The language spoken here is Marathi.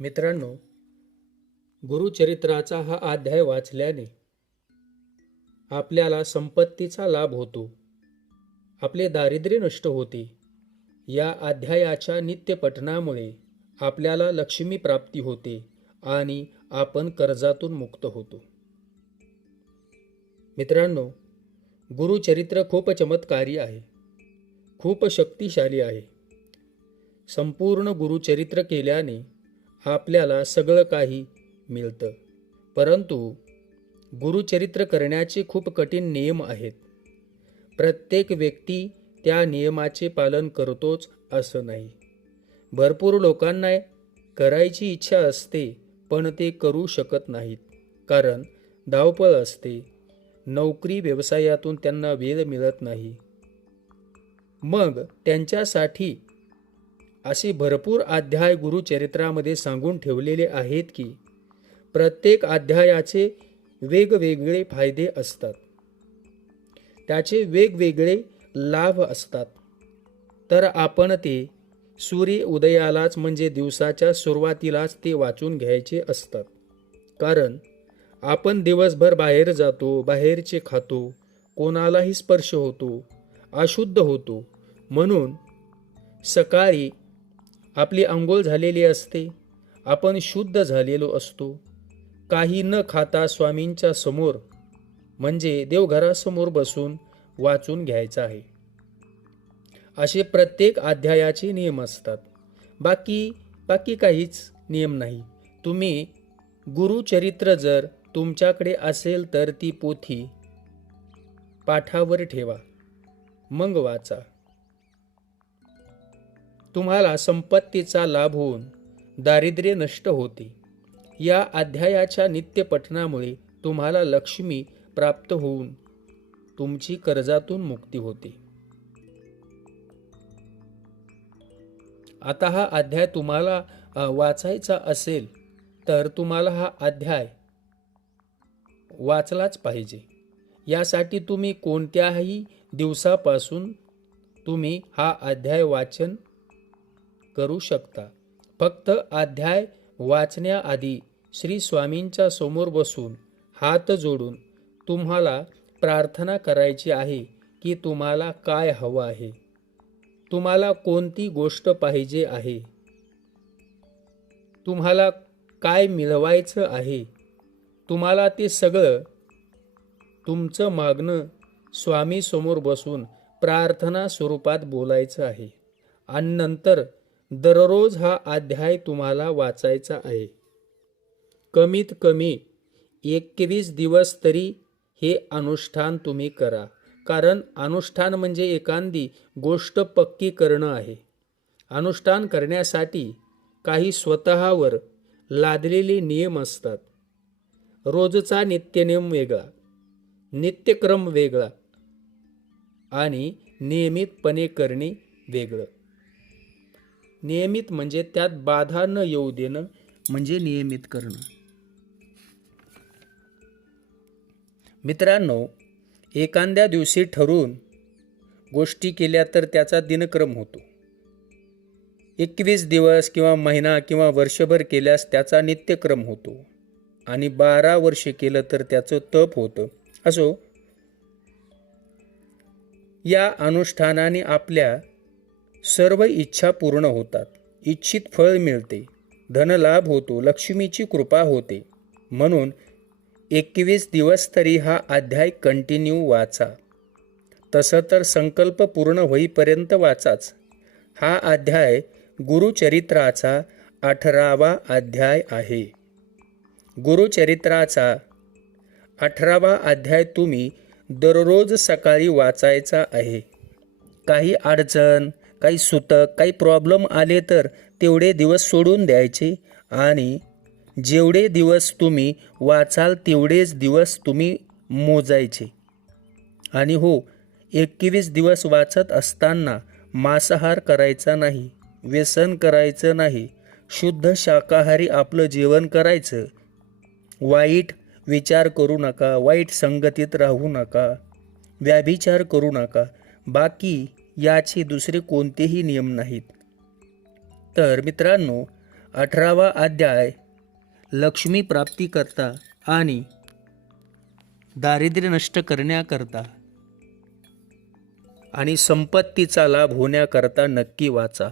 मित्रांनो गुरुचरित्राचा हा अध्याय वाचल्याने आपल्याला संपत्तीचा लाभ होतो. आपले दारिद्र्य नष्ट होते. या अध्यायाच्या नित्यपठणामुळे आपल्याला लक्ष्मी प्राप्ती होते आणि आपण कर्जातून मुक्त होतो. मित्रांनो गुरुचरित्र खूप चमत्कारी आहे. खूप शक्तिशाली आहे. संपूर्ण गुरुचरित्र केल्याने आपल्याला सगळं काही मिळतं. परंतु गुरुचरित्र करण्याचे खूप कठीण नियम आहेत. प्रत्येक व्यक्ती त्या नियमाचे पालन करतोच असं नाही. भरपूर लोकांना करायची इच्छा असते पण ते करू शकत नाहीत. कारण धावपळ असते. नोकरी व्यवसायातून त्यांना वेळ मिळत नाही. मग त्यांच्यासाठी असे भरपूर अध्याय गुरुचरित्रामध्ये सांगून ठेवलेले आहेत की प्रत्येक अध्यायाचे वेगवेगळे फायदे असतात. त्याचे वेगवेगळे लाभ असतात. तर आपण ते सूर्य उदयालाच म्हणजे दिवसाच्या सुरुवातीलाच ते वाचून घ्यायचे असतात. कारण आपण दिवसभर बाहेर जातो बाहेरचे खातो कोणालाही स्पर्श होतो अशुद्ध होतो. म्हणून सकाळी आपली आंघोळ झालेली असते. आपण शुद्ध झालेलो असतो. काही न खाता स्वामींच्या समोर म्हणजे देवघरासमोर बसून वाचून घ्यायचं आहे. असे प्रत्येक अध्यायाचे नियम असतात. बाकी बाकी काहीच नियम नाही. तुम्ही गुरुचरित्र जर तुमच्याकडे असेल तर ती पोथी पाठावर ठेवा. मग वाचा. तुम्हाला संपत्तीचा लाभ होऊन दारिद्र्य नष्ट होते. या अध्यायाच्या नित्यपठणामुळे तुम्हाला लक्ष्मी प्राप्त होऊन तुमची कर्जातून मुक्ती होते. आता हा अध्याय तुम्हाला वाचायचा असेल तर तुम्हाला हा अध्याय वाचलाच पाहिजे. यासाठी तुम्ही कोणत्याही दिवसापासून तुम्ही हा अध्याय वाचन करू शकता. फक्त अध्याय वाचण्याआधी श्री स्वामींच्या समोर बसून हात जोडून तुम्हाला प्रार्थना करायची आहे की तुम्हाला काय हवं आहे. तुम्हाला कोणती गोष्ट पाहिजे आहे? तुम्हाला काय मिळवायचं आहे? तुम्हाला ते सगळं तुमचं मागणं स्वामीसमोर बसून प्रार्थना स्वरूपात बोलायचं आहे. आणि नंतर दररोज हा अध्याय तुम्हाला वाचायचा आहे. कमीत कमी एकवीस दिवस तरी हे अनुष्ठान तुम्ही करा. कारण अनुष्ठान म्हणजे एखादी गोष्ट पक्की करणं आहे. अनुष्ठान करण्यासाठी काही स्वतःवर लादलेले नियम असतात. रोजचा नित्यनियम वेगळा नित्यक्रम वेगळा आणि नियमितपणे करणे वेगळं. नियमित म्हणजे त्यात बाधा न येऊ देणं म्हणजे नियमित करणं. मित्रांनो एखाद्या दिवशी ठरवून गोष्टी केल्या तर त्याचा दिनक्रम होतो. एकवीस दिवस किंवा महिना किंवा वर्षभर केल्यास त्याचा नित्यक्रम होतो आणि बारा वर्षे केलं तर त्याचं तप होतं. असो या अनुष्ठानाने आपल्या सर्व इच्छा पूर्ण होतात. इच्छित फळ मिळते. धनलाभ होतो. लक्ष्मीची कृपा होते. म्हणून एकवीस दिवस तरी हा अध्याय कंटिन्यू वाचा. तसं तर संकल्प पूर्ण होईपर्यंत वाचाच. हा अध्याय गुरुचरित्राचा अठरावा अध्याय आहे. गुरुचरित्राचा अठरावा अध्याय तुम्ही दररोज सकाळी वाचायचा आहे. काही अडचण काही सुतक काही प्रॉब्लेम आले तर तेवढे दिवस सोडून द्यायचे. आणि जेवढे दिवस तुम्ही वाचाल तेवढेच दिवस तुम्ही मोजायचे. आणि हो एकवीस दिवस वाचत असताना मांसाहार करायचा नाही व्यसन करायचं नाही शुद्ध शाकाहारी आपलं जेवण करायचं. वाईट विचार करू नका वाईट संगतीत राहू नका व्याभिचार करू नका. बाकी याचे दुसरे कोणतेही नियम नाहीत. तर मित्रांनो अठरावा अध्याय लक्ष्मी प्राप्तीकरता आणि दारिद्र्य नष्ट करण्याकरता आणि संपत्तीचा लाभ होण्याकरता नक्की वाचा.